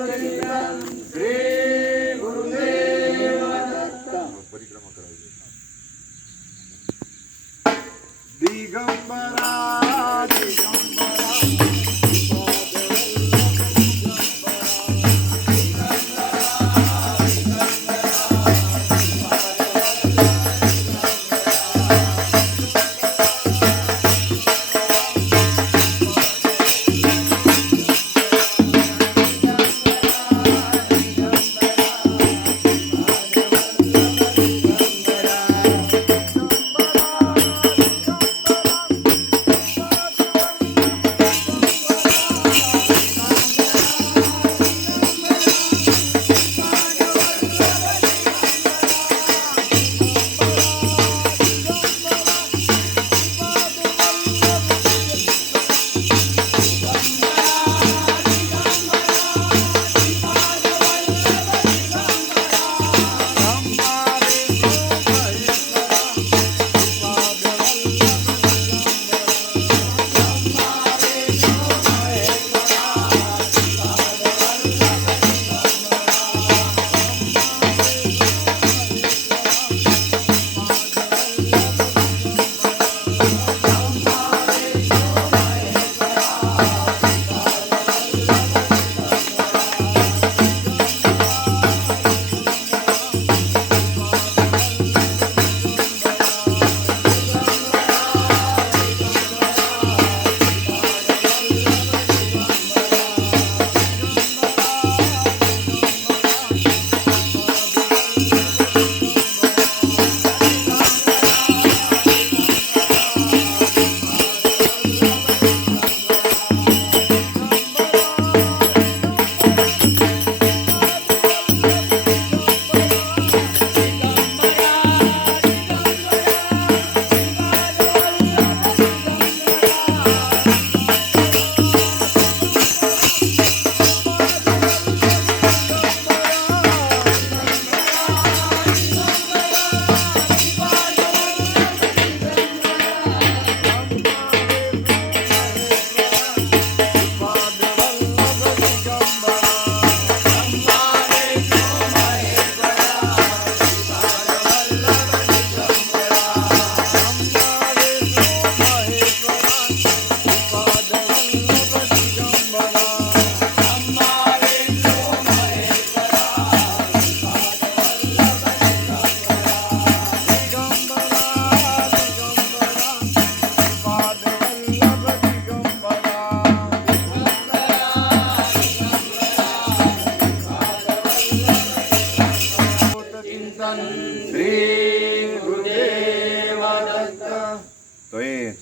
श्री गुरुदेव दत्त. परिक्रमा करायची. दिगंबरा दिगंबरा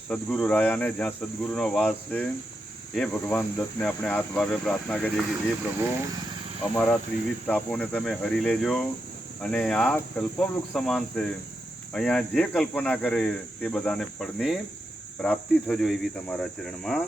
સદગુરુ રાયાને જ્યાં સદગુરુનો વાસ છે એ ભગવાન દત્તને આપણે હાથ ભાવે પ્રાર્થના કરીએ કે હે પ્રભુ અમારા ત્રિવિધ તાપોને તમે હરી લેજો અને આ કલ્પવૃક્ષ સમાન છે અહીંયા જે કલ્પના કરે તે બધાને ફળની પ્રાપ્તિ થજો એવી તમારા ચરણમાં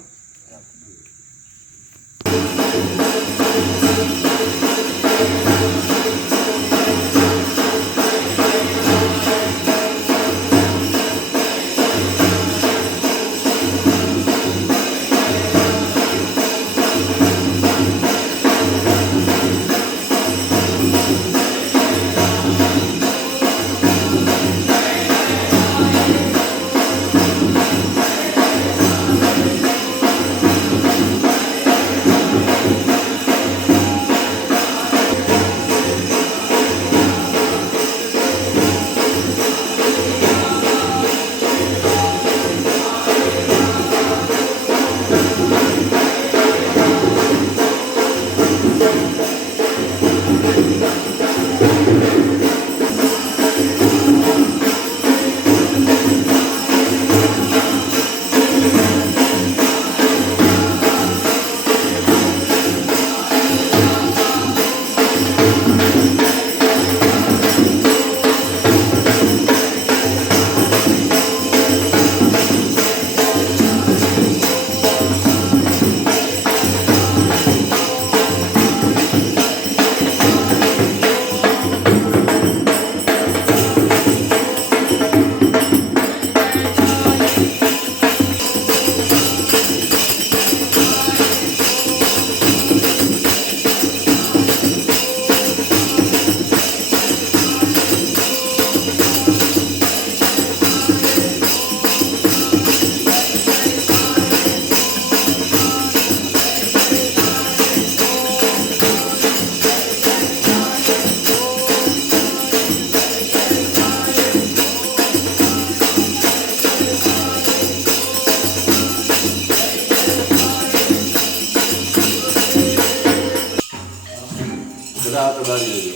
બધા હાથ અડાડી લેજો.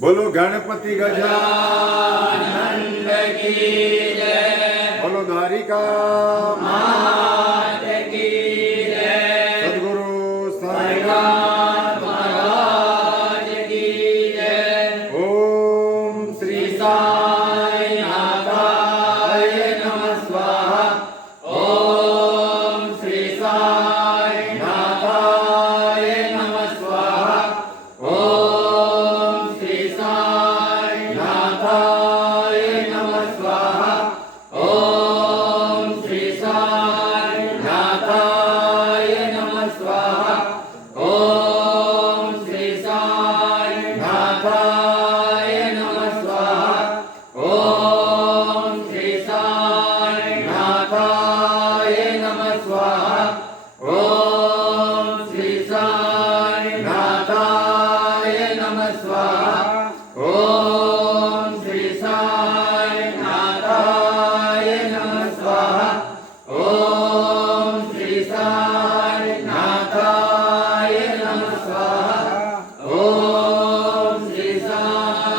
બોલો ગણપતિ ગજાનંદ કી જય. બોલો દ્વારિકા માત કી જય. સદગુરુ સાઈનાથ મહારાજ કી જય. ઓમ શ્રી સાઈનાથાય નમઃ સ્વાહા. ઓમ શ્રી સાઈનાથાય નમઃ સ્વાહા. ઓમ શ્રી સાઈનાથાય નમઃ સ્વાહા. ઓમ શ્રી સાઈનાથાય નમઃ સ્વાહા. ઓમ શ્રી સાઈનાથાય નમઃ સ્વાહા. ઓમ શ્રી સાઈનાથાય નમઃ સ્વાહા. ઓમ શ્રી સાઈનાથાય નમઃ સ્વાહા. ઓમ શ્રી સાઈનાથાય નમઃ સ્વાહા. ઓમ શ્રી સાઈનાથાય નમઃ સ્વાહા. ઓમ શ્રી સાઈનાથાય નમઃ સ્વાહા. ઓમ શ્રી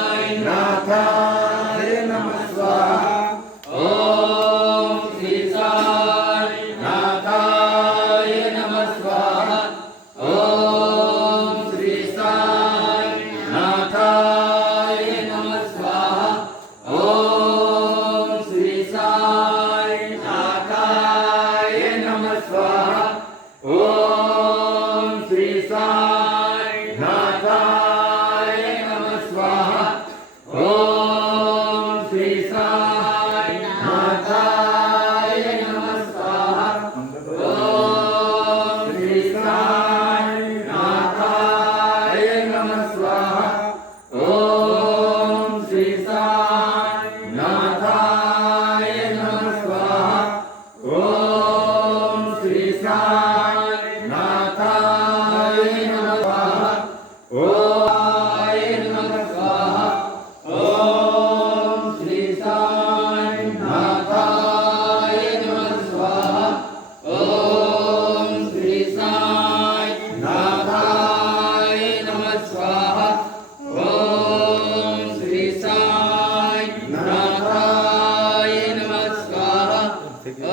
સાઈનાથાય નમઃ સ્વાહા. ઓમ શ્રી સાઈનાથાય નમઃ સ્વાહા. ઓમ શ્રી સાઈનાથાય નમઃ સ્વાહા. ઓમ શ્રી સાઈનાથાય નમઃ સ્વાહા. ઓમ શ્રી સાઈનાથાય નમઃ સ્વાહા. ઓમ શ્રી સાઈનાથાય નમઃ સ્વાહા. ઓમ શ્રી સાઈનાથાય નમઃ સ્વાહા. ઓમ શ્રી સાઈનાથાય નમઃ સ્વાહા. ઓમ નમઃ સ્વાહા. ઓમ શ્રી સાઈનાથાય નમઃ સ્વાહા. ઓમ શ્રી સાઈનાથાય નમઃ સ્વાહા. ઓમ શ્રી સાઈનાથાય નમઃ સ્વાહા.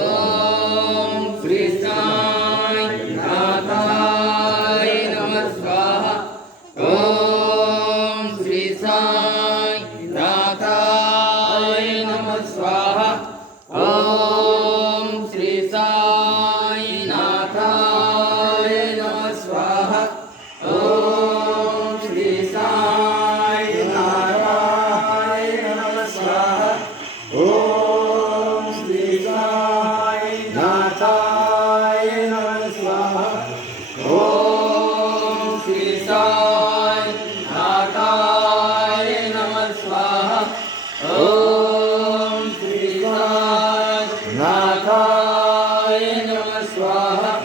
ઓમ શ્રી સાઈનાથાય નમઃ સ્વાહા. ઓમ શ્રી સાઈનાથાય નમઃ સ્વાહા. ઓમ શ્રી સાઈનાથાય નમઃ સ્વાહા. ઓમ શ્રી સાઈનાથાય નમઃ સ્વાહા. ઓમ શ્રી સાઈનાથાય નમઃ સ્વાહા. ઓમ શ્રી સાઈનાથાય નમઃ સ્વાહા. ઓમ શ્રી સાઈનાથાય નમઃ સ્વાહા.